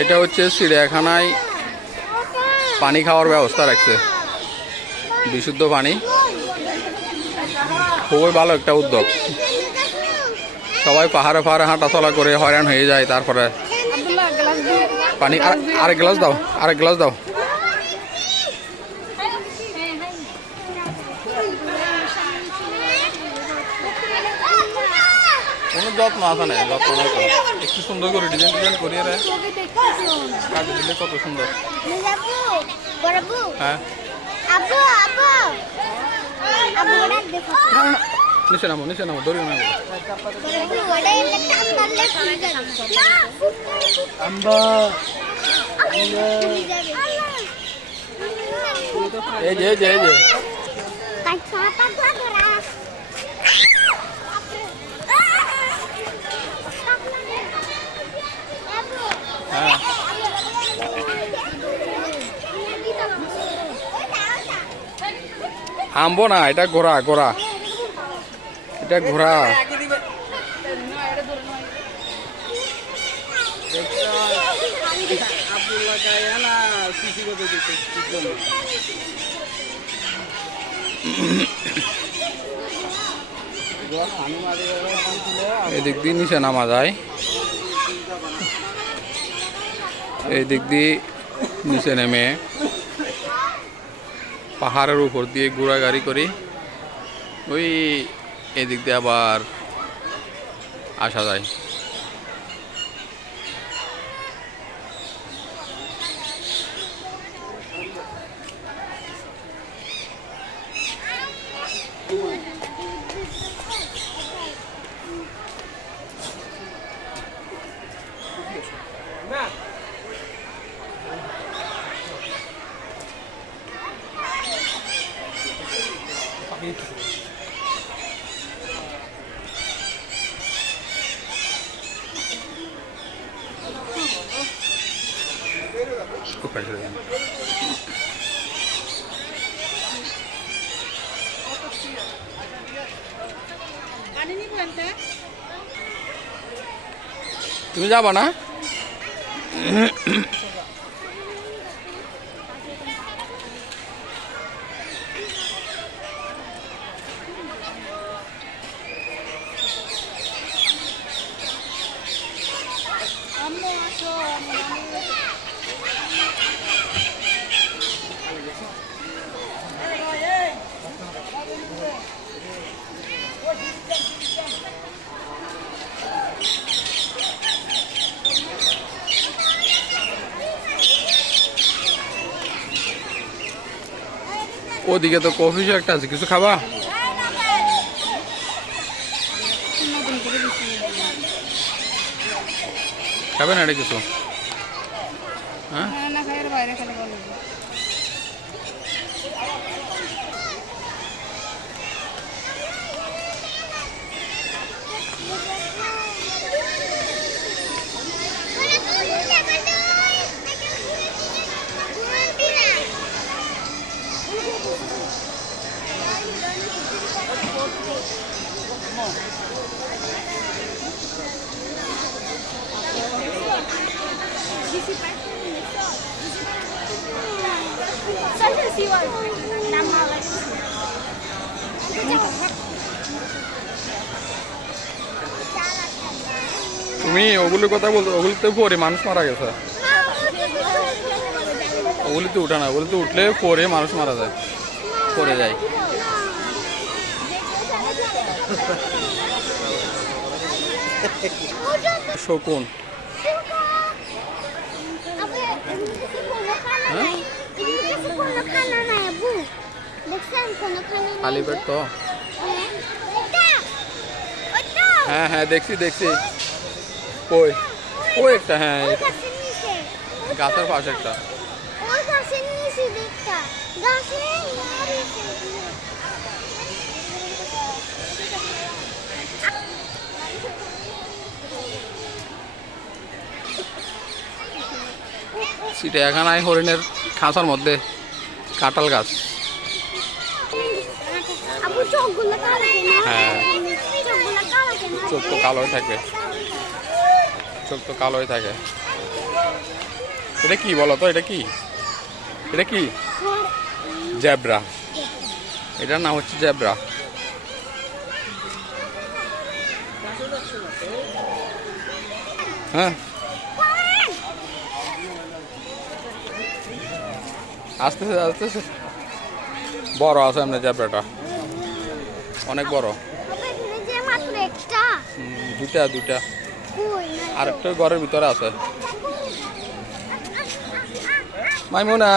এটা হচ্ছে চিড়িয়াখানায় পানি খাওয়ার ব্যবস্থা রাখছে, বিশুদ্ধ পানি। খুবই ভালো একটা উদ্যোগ। সবাই পাহাড়ে পাহাড়ে হাঁটাচলা করে হয়রান হয়ে যায়, তারপরে পানি। আরেক গ্লাস দাও, আরেক গ্লাস দাও। কোনো যত্ন আছে না, যত্ন নাই। একটু সুন্দর করে ডিজাইন ডিজাইন করিয়ে কাজে দিলে কত সুন্দর। হ্যাঁ নিচে নামো, নিচে নামো, দড়ি নামো। এই যে এই যে এই যে হ্যাঁ আনবো না, এটা ঘোড়া, ঘোড়া, এটা ঘোড়া। এদিক দিয়ে নিচে নামা যায়, এই দিক দিয়ে নিচে নেমে পাহাড়ের উপর দিয়ে ঘোরাঘুরি করি, ওই এদিক দিয়ে আবার আসা যায়। তুমি যাবা না? ওদিকে তো কফি একটা আছে, কিছু খাবা? খাবে না এটা কিছু? হ্যাঁ তুমি ওগুলোর কথা বলছো, ওগুলোতে পরে মানুষ মারা গেছে। ওগুলিতে উঠে না, ওগুলিতে উঠলে পরে মানুষ মারা যায়, পরে যায়। শকুন, খালি পেট তো। হ্যাঁ হ্যাঁ দেখছি দেখছি, ওই ওই একটা, হ্যাঁ গাছের পাশে একটা। চিড়িয়াখানায় হরিণের খাঁচার মধ্যে কাঁঠাল গাছ। হ্যাঁ, চোখ তো কালোই থাকে, চোখ তো কালোই থাকে। এটা কি বলো তো, এটা কি, এটা কি? জেব্রা। এটার নাম হচ্ছে জেব্রা। হ্যাঁ, আসতেছে আসতেছে। বড় আছে এমনি জেব্রাটা, অনেক বড়। দুটা দুটা, আরেকটা ঘরের ভিতরে আছে। মাইমুনা,